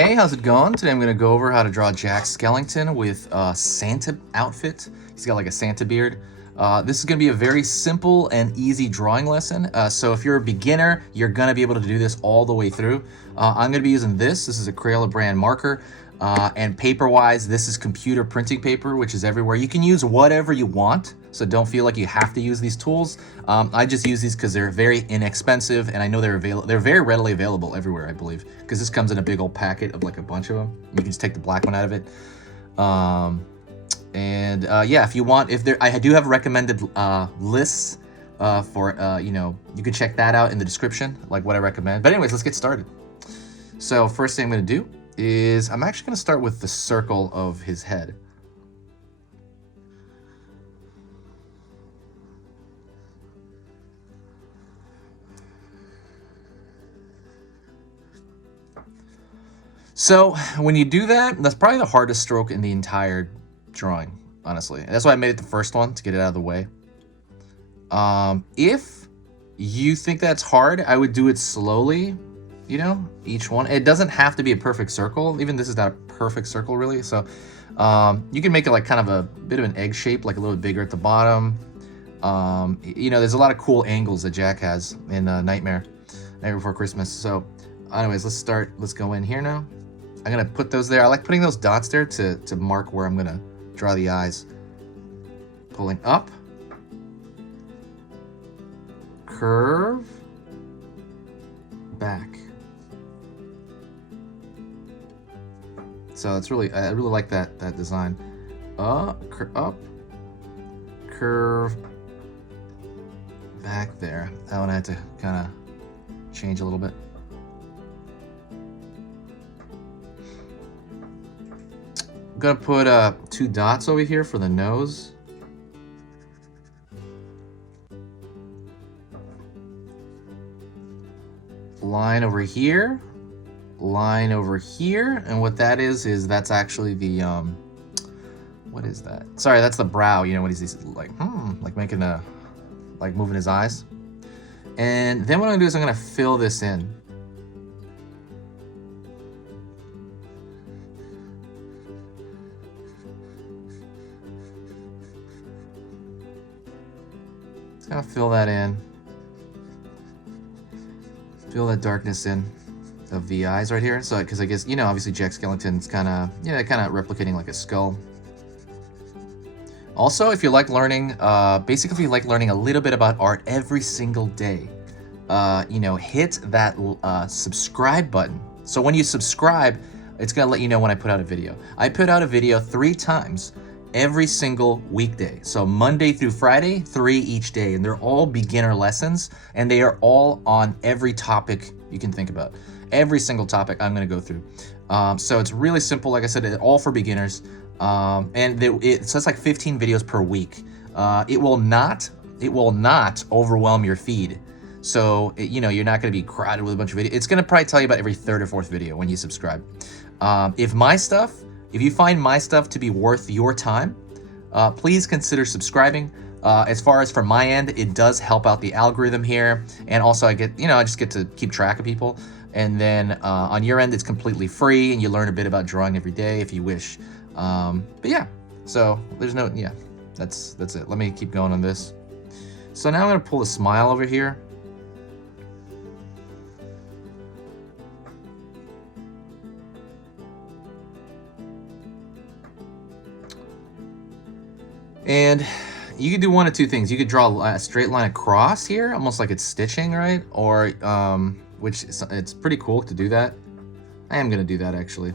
Hey, how's it going? Today I'm going to go over how to draw Jack Skellington with a Santa outfit. He's got like a Santa beard. This is going to be a very simple and easy drawing lesson. So if you're a beginner, you're going to be able to do this all the way through. I'm going to be using this. This is a Crayola brand marker. And paper-wise, this is computer printing paper, which is everywhere. You can use whatever you want, so don't feel like you have to use these tools. I just use these because they're very inexpensive, and I know they're very readily available everywhere, I believe, because this comes in a big old packet of like a bunch of them. You can just take the black one out of it. Yeah, if you want, I do have recommended lists for, you can check that out in the description, like what I recommend. But anyways, let's get started. So first thing I'm going to do is I'm actually going to start with the circle of his head. So when you do that, that's probably the hardest stroke in the entire drawing, honestly. And that's why I made it the first one, to get it out of the way. If you think that's hard, I would do it slowly, each one. It doesn't have to be a perfect circle. Even this is not a perfect circle, really. So you can make it like kind of a bit of an egg shape, like a little bit bigger at the bottom. There's a lot of cool angles that Jack has in Nightmare Before Christmas. So anyways, let's go in here now. I'm gonna put those there. I like putting those dots there to mark where I'm gonna draw the eyes. Pulling up, curve, back. So it's really, I really like that design. Up, curve, back there. That one I had to kind of change a little bit. I'm gonna put 2 dots over here for the nose. Line over here, line over here, and what that is that's actually the what is that? Sorry, that's the brow. What he's like making like moving his eyes. And then what I'm gonna do is I'm gonna fill this in. Just gonna fill that in. Fill that darkness in of the eyes right here. So, because I guess, obviously Jack Skellington's kind of replicating like a skull. Also, if you like learning, basically if you like learning a little bit about art every single day, hit that subscribe button. So when you subscribe, it's gonna let you know when I put out a video. I put out a video 3 times every single weekday. So Monday through Friday, 3 each day, and they're all beginner lessons, and they are all on every topic you can think about. Every single topic I'm going to go through. So it's really simple. Like I said, all for beginners. So it's like 15 videos per week. It will not overwhelm your feed. So you're not going to be crowded with a bunch of videos. It's going to probably tell you about every 3rd or 4th video when you subscribe. If you find my stuff to be worth your time, please consider subscribing. As far as from my end, it does help out the algorithm here, and also I just get to keep track of people. And then on your end, it's completely free, and you learn a bit about drawing every day if you wish. But yeah, so that's it. Let me keep going on this. So now I'm gonna pull a smile over here. And you could do one of 2 things. You could draw a straight line across here, almost like it's stitching, right? Or, which it's pretty cool to do that. I am gonna do that actually.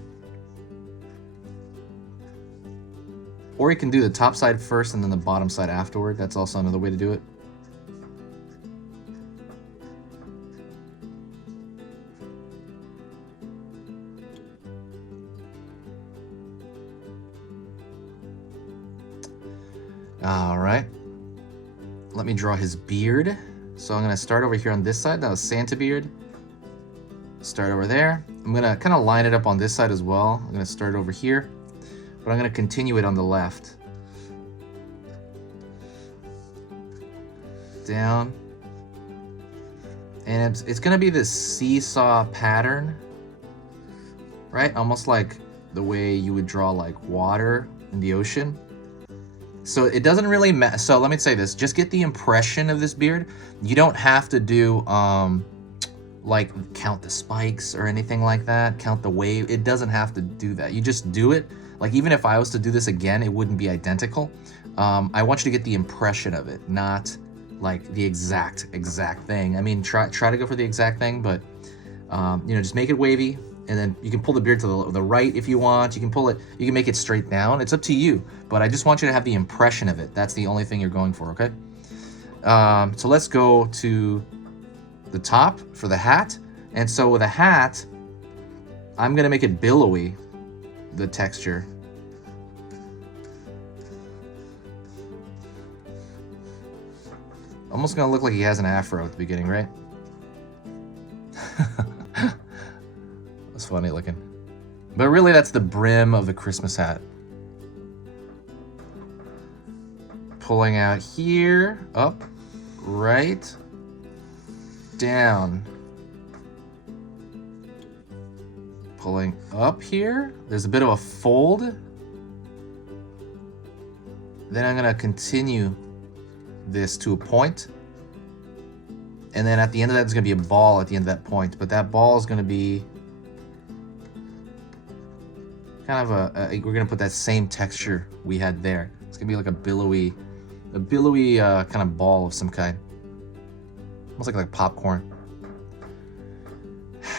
Or you can do the top side first and then the bottom side afterward. That's also another way to do it. All right, let me draw his beard. So I'm gonna start over here on this side. That was Santa beard. Start over there. I'm gonna kind of line it up on this side as well. I'm gonna start over here, but I'm gonna continue it on the left. Down. And it's gonna be this seesaw pattern. right? Almost like the way you would draw like water in the ocean. So it doesn't really matter. So let me say this, just get the impression of this beard. You don't have to do like count the spikes or anything like that, count the wave. It doesn't have to do that. You just do it. Like even if I was to do this again, it wouldn't be identical. I want you to get the impression of it, not like the exact thing. I mean, try to go for the exact thing, but you know, just make it wavy. And then you can pull the beard to the right if you want. You can pull it, you can make it straight down. It's up to you, but I just want you to have the impression of it. That's the only thing you're going for, okay? So let's go to the top for the hat. And so with a hat, I'm gonna make it billowy, the texture. Almost gonna look like he has an afro at the beginning, right? That's funny looking. But really that's the brim of the Christmas hat. Pulling out here, up, right, down. Pulling up here. There's a bit of a fold. Then I'm gonna continue this to a point. And then at the end of that, there's gonna be a ball at the end of that point. But that ball is gonna be kind of we're gonna put that same texture we had there. It's gonna be like a billowy kind of ball of some kind. Almost like popcorn.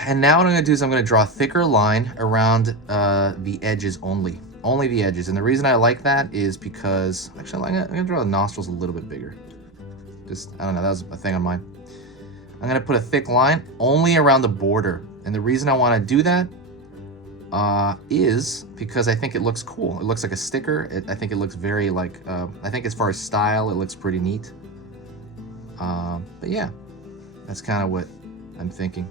And now what I'm gonna do is I'm gonna draw a thicker line around the edges only the edges. And the reason I like that is because, actually I'm gonna draw the nostrils a little bit bigger. Just, I don't know, that was a thing on mine. I'm gonna put a thick line only around the border. And the reason I wanna do that is because I think it looks cool. It looks like a sticker. I think it looks very like, I think as far as style, it looks pretty neat. But yeah, that's kind of what I'm thinking.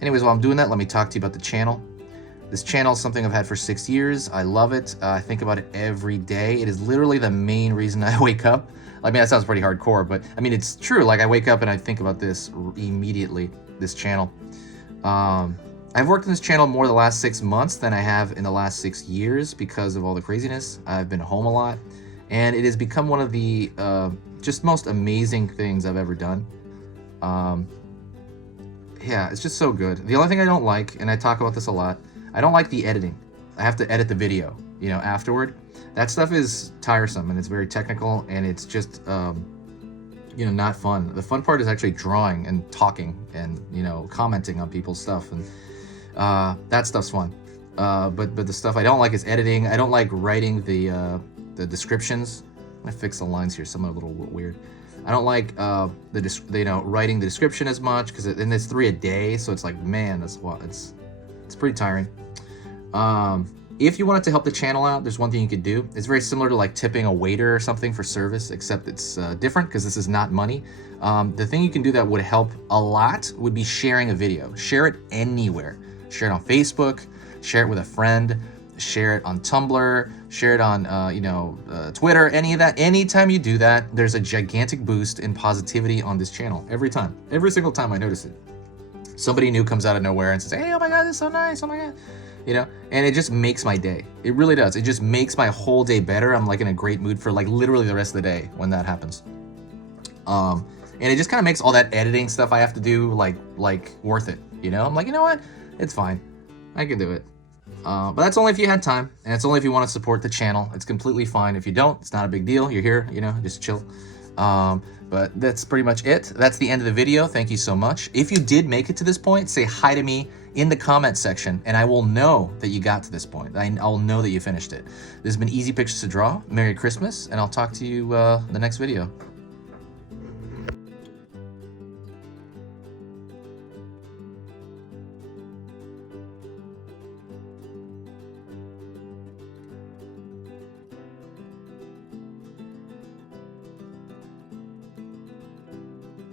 Anyways, while I'm doing that, let me talk to you about the channel. This channel is something I've had for 6 years. I love it. I think about it every day. It is literally the main reason I wake up. I mean, that sounds pretty hardcore, but I mean, it's true. Like I wake up and I think about this immediately, this channel. I've worked in this channel more the last 6 months than I have in the last 6 years because of all the craziness. I've been home a lot, and it has become one of the just most amazing things I've ever done. Yeah, it's just so good. The only thing I don't like, and I talk about this a lot, I don't like the editing. I have to edit the video, you know, afterward. That stuff is tiresome and it's very technical and it's just, you know, not fun. The fun part is actually drawing and talking and, you know, commenting on people's stuff, and that stuff's fun. But the stuff I don't like is editing. I don't like writing the descriptions. I'm gonna fix the lines here. Some are a little weird. I don't like writing the description as much because and it's 3 a day, so it's like, man, it's pretty tiring. If you wanted to help the channel out, there's one thing you could do. It's very similar to like tipping a waiter or something for service, except it's different because this is not money. The thing you can do that would help a lot would be sharing a video. Share it anywhere. Share it on Facebook, share it with a friend, share it on Tumblr, share it on Twitter, any of that. Anytime you do that, there's a gigantic boost in positivity on this channel. Every time. Every single time I notice it. Somebody new comes out of nowhere and says, hey, oh my God, this is so nice, oh my God. You know, and it just makes my day. It really does. It just makes my whole day better. I'm like in a great mood for like literally the rest of the day when that happens. And it just kind of makes all that editing stuff I have to do like worth it. You know, I'm like, you know what? It's fine. I can do it. But that's only if you had time, and it's only if you want to support the channel. It's completely fine. If you don't, it's not a big deal. You're here, you know, just chill. But that's pretty much it. That's the end of the video. Thank you so much. If you did make it to this point, say hi to me in the comment section, and I will know that you got to this point. I'll know that you finished it. This has been Easy Pictures to Draw. Merry Christmas, and I'll talk to you the next video.